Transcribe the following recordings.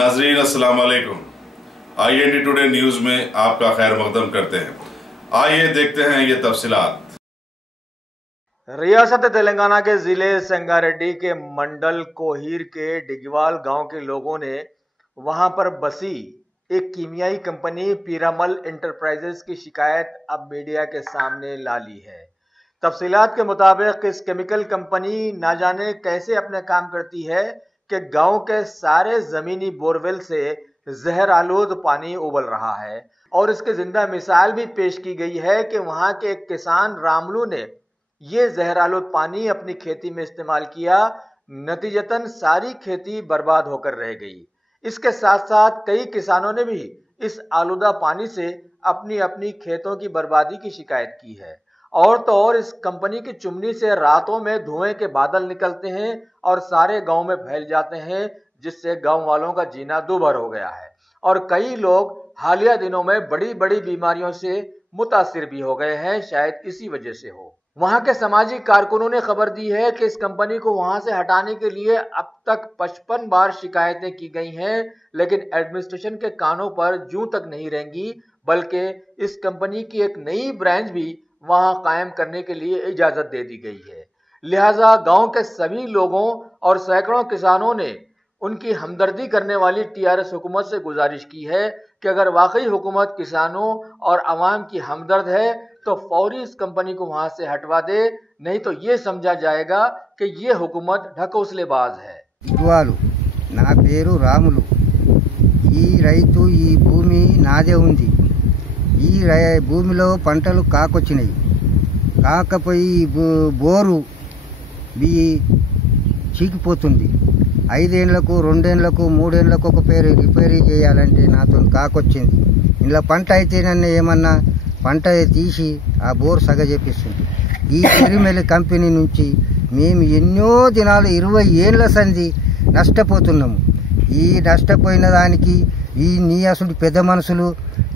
नाजरीन अस्सलाम वालेकुम। IND टुडे न्यूज में आपका खैर मकदम करते हैं। आइए देखते हैं ये तफसीलात। रियासत तेलंगाना के जिले संगारेड्डी के मंडल कोहीर के डिगवाल गांव के लोगों ने वहां पर बसी एक कीमियाई कंपनी पीरामल एंटरप्राइजेस की शिकायत अब मीडिया के सामने ला ली है। तफसीलात के मुताबिक इस केमिकल कंपनी ना जाने कैसे अपने काम करती है कि गांव के सारे जमीनी बोरवेल से जहर आलूद पानी उबल रहा है और इसकी जिंदा मिसाल भी पेश की गई है कि वहां के एक किसान रामलू ने ये जहर आलूद पानी अपनी खेती में इस्तेमाल किया, नतीजतन सारी खेती बर्बाद होकर रह गई। इसके साथ साथ कई किसानों ने भी इस आलूदा पानी से अपनी अपनी खेतों की बर्बादी की शिकायत की है। और तो और इस कंपनी की चिमनी से रातों में धुएं के बादल निकलते हैं और सारे गांव में फैल जाते हैं, जिससे गांव वालों का जीना दूभर हो गया है और कई लोग हालिया दिनों में बड़ी बड़ी बीमारियों से मुतासिर भी हो गए हैं। शायद इसी वजह से हो। वहां के सामाजिक कारकुनों ने खबर दी है कि इस कंपनी को वहां से हटाने के लिए अब तक 55 बार शिकायतें की गई हैं, लेकिन एडमिनिस्ट्रेशन के कानों पर जूं तक नहीं रहेंगी, बल्कि इस कंपनी की एक नई ब्रांच भी वहां कायम करने के लिए इजाजत दे दी गई है। लिहाजा गांव के सभी लोगों और सैकड़ों किसानों ने उनकी हमदर्दी करने वाली TRS हुकूमत से गुजारिश की है कि अगर वाकई हुकूमत किसानों और अवाम की हमदर्द है तो फौरी इस कंपनी को वहां से हटवा दे, नहीं तो ये समझा जाएगा कि ये हुकूमत ढकोसलेबाज है। నా పేరు రాములు। ఈ రైతు ఈ భూమి నాదే ఉంది। ఈ భూమిలో పంటలు కాకొచ్చినాయి, కాకపోయి బోరు చీకిపోతుంది। 5 ఏళ్లకు 2 ఏళ్లకు 3 ఏళ్లకు ఒక పేరు రిపేరీ చేయాలంటే నాతో కాకొచ్చింది। ఇలా పంట అయితే నన్ను ఏమన్నా పంట తీసి ఆ బోర్ సగ చేపిస్తుంది। ఈ పెరిమెల్ కంపెనీ నుంచి మేము ఎన్నో దినాలు 20 ఏళ్ల సంది నష్టపోతున్నాము। ఈ నష్టపోయిన దానికి ఈ నీ అసలు పెద్ద మనుషులు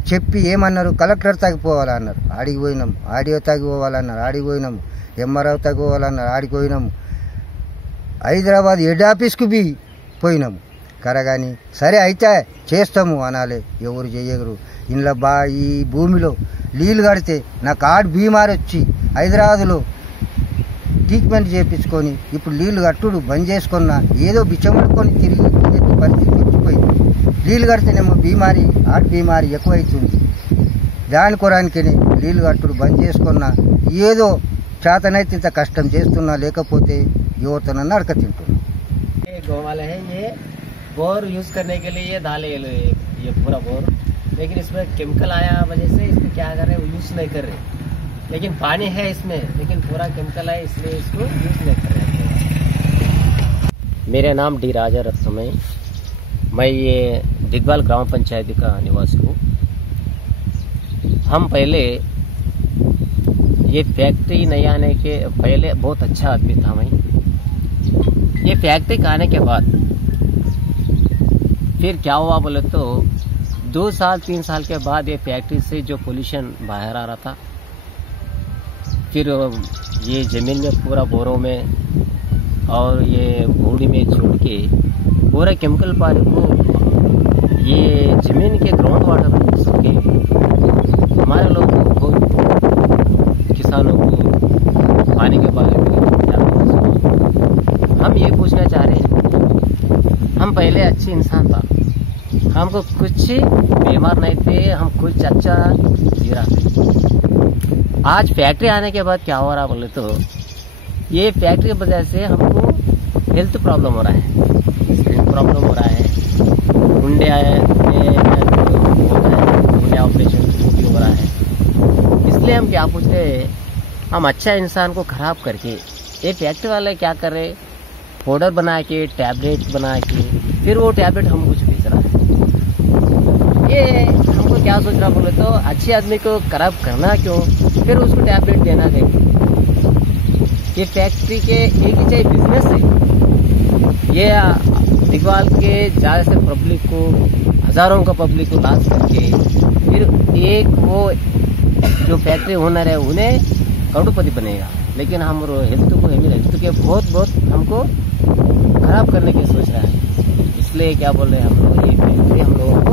చెప్పి ఏమన్నారు, కలెక్టర్ తగ్గిపోవాలన్నారు, ఆడికి పోయినాము। ఆడియో తగ్గిపోవాలన్నారు, ఆడికి పోయినాము। MRO తగ్గిపోవాలన్నారు, ఆడికి పోయినాము। హైదరాబాద్ హెడ్ ఆఫీస్కు బి పోయినాము। కరగాని సరే అయితే చేస్తాము అనాలి, ఎవరు చేయగరు। ఇంట్లో ఈ భూమిలో నీళ్ళు కడితే నాకు కార్డు బీమారి వచ్చి హైదరాబాద్లో ట్రీట్మెంట్ చేయించుకొని ఇప్పుడు నీళ్ళు కట్టుడు బంద్ చేసుకున్నా ఏదో బిచ్చముడుకొని తిరిగి పరిస్థితి వచ్చిపోయింది। నీళ్ళు కడితేనేమో బీమారి హార్ట్ బీమారి ఎక్కువైతుంది। దాని కొరానికి నీళ్ళు కట్టుడు బంద్ చేసుకున్నా ఏదో చేతనైతే ఇంత కష్టం చేస్తున్నా, లేకపోతే ఎవరితోనన్నా అడక తింటున్నా। गाँव वाले हैं ये बोर यूज करने के लिए ये डाले ये पूरा बोर, लेकिन इसमें केमिकल आया वजह से इसमें क्या कर रहे हैं, यूज नहीं कर रहे। लेकिन पानी है इसमें, लेकिन पूरा केमिकल है, इसलिए इसको यूज नहीं कर रहे। मेरा नाम डी राजा रत्नमय, मैं ये डिगवाल ग्राम पंचायत का निवासी हूँ। हम पहले ये फैक्ट्री नहीं आने के पहले बहुत अच्छा आदमी था मैं। ये फैक्ट्री के आने के बाद फिर क्या हुआ बोले तो 2 साल 3 साल के बाद ये फैक्ट्री से जो पोल्यूशन बाहर आ रहा था, फिर ये जमीन में पूरा बोरों में और ये भूमि में छोड़ के पूरा केमिकल पानी को ये जमीन के ग्राउंड वाटर में घुस के हमारे लोगों को किसानों को पानी के बारे में हम ये पूछना चाह रहे हैं। हम पहले अच्छे इंसान था, हमको कुछ बीमार नहीं थे, हम कुछ अच्छा जी रहा थे। आज फैक्ट्री आने के बाद क्या हो रहा बोले तो ये फैक्ट्री की वजह से हमको हेल्थ प्रॉब्लम हो रहा है, स्किन प्रॉब्लम हो रहा है, गुंडे ऑपरेशन भी हो रहा है। इसलिए हम क्या पूछते हैं, हम अच्छा इंसान को खराब करके ये फैक्ट्री वाले क्या कर रहे, पाउडर बना के टैबलेट बना के फिर वो टैबलेट हम कुछ बेच रहा है। ये हमको क्या सोच रहा बोले तो अच्छे आदमी को खराब करना क्यों, फिर उसको टैबलेट देना चाहिए। ये फैक्ट्री के एक ही चाहिए बिजनेस है। ये दिगवाल के ज्यादा से पब्लिक को, हजारों का पब्लिक को लाश करके फिर एक वो जो फैक्ट्री ओनर है उन्हें करोड़पति बनेगा, लेकिन हम हेल्थ के बहुत हमको खराब करने की सोच रहा है। इसलिए क्या बोल रहे हैं हम लोग, भी हम लोगों